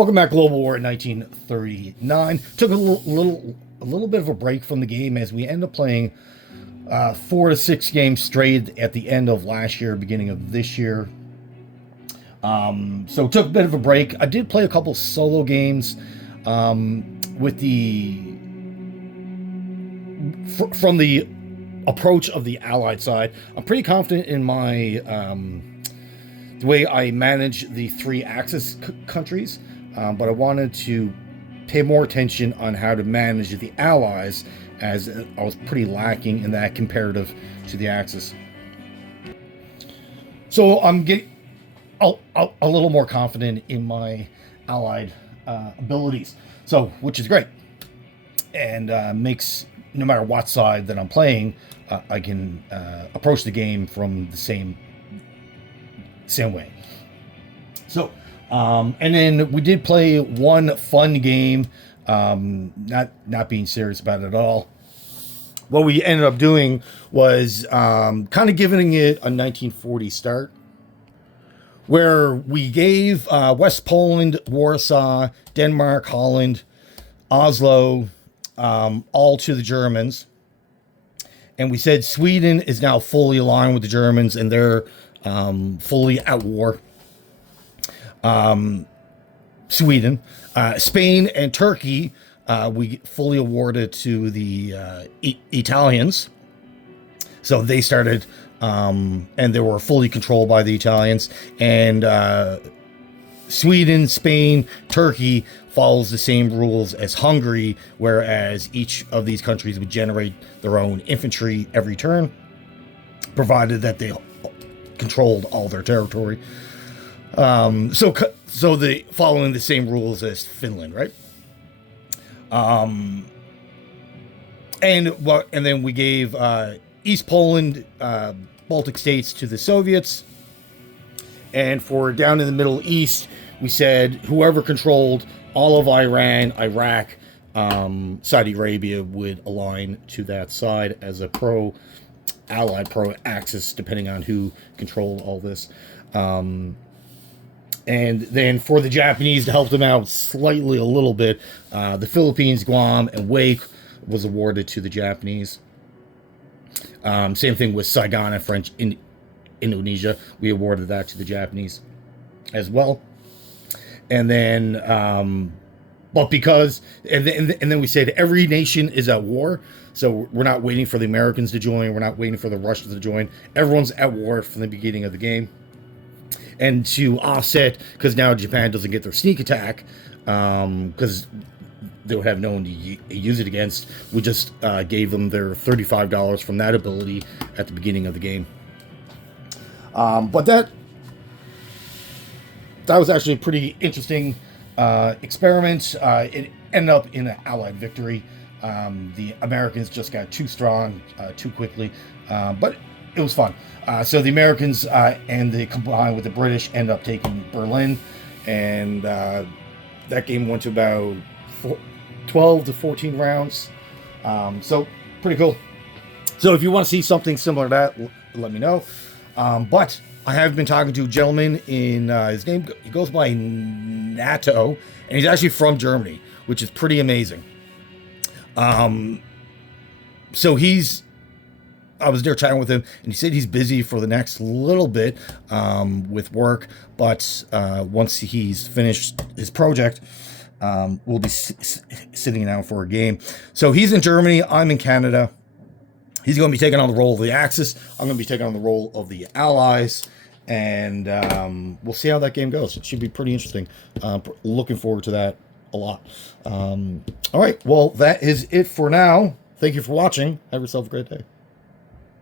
Welcome back, Global War in 1939. Took a little bit of a break from the game as we end up playing 4 to 6 games straight at the end of last year, beginning of this year. So took a bit of a break. I did play a couple solo games with from the approach of the Allied side. I'm pretty confident in my the way I manage the 3 Axis countries, but I wanted to pay more attention on how to manage the Allies, as I was pretty lacking in that comparative to the Axis. So I'm getting a little more confident in my Allied abilities, so which is great, and makes, no matter what side that I'm playing, I can approach the game from the same way. So, and then we did play one fun game, not being serious about it at all. What we ended up doing was kind of giving it a 1940 start, where we gave West Poland, Warsaw, Denmark, Holland, Oslo, all to the Germans. And we said Sweden is now fully aligned with the Germans, and they're fully at war. Sweden, Spain, and Turkey, we fully awarded to the Italians. So they started, and they were fully controlled by the Italians. And Sweden, Spain, Turkey follows the same rules as Hungary, whereas each of these countries would generate their own infantry every turn, provided that they controlled all their territory. So they following the same rules as Finland, right? And then we gave East Poland, Baltic states to the Soviets, and for down in the Middle East, we said whoever controlled all of Iran, Iraq, Saudi Arabia would align to that side as a pro-Allied, pro-Axis, depending on who controlled all this. And then for the Japanese, to help them out slightly a little bit, the Philippines, Guam, and Wake was awarded to the Japanese. Same thing with Saigon and French in Indonesia. We awarded that to the Japanese as well. And then, but because, and then we said every nation is at war. So we're not waiting for the Americans to join. We're not waiting for the Russians to join. Everyone's at war from the beginning of the game. And to offset, because now Japan doesn't get their sneak attack, because they would have no one to use it against, we just gave them their $35 from that ability at the beginning of the game. But that was actually a pretty interesting experiment. It ended up in an Allied victory. The Americans just got too strong too quickly, but it was fun. So the Americans and they combined with the British end up taking Berlin, and that game went to about 12 to 14 rounds. So pretty cool. So if you want to see something similar to that, let me know. But I have been talking to a gentleman in his name. He goes by Nato, and he's actually from Germany, which is pretty amazing. So I was there chatting with him, and he said he's busy for the next little bit with work, but once he's finished his project, we'll be sitting down for a game. So he's in Germany, I'm in Canada. He's going to be taking on the role of the Axis. I'm going to be taking on the role of the Allies, and we'll see how that game goes. It should be pretty interesting. Looking forward to that a lot. All right, well, that is it for now. Thank you for watching. Have yourself a great day.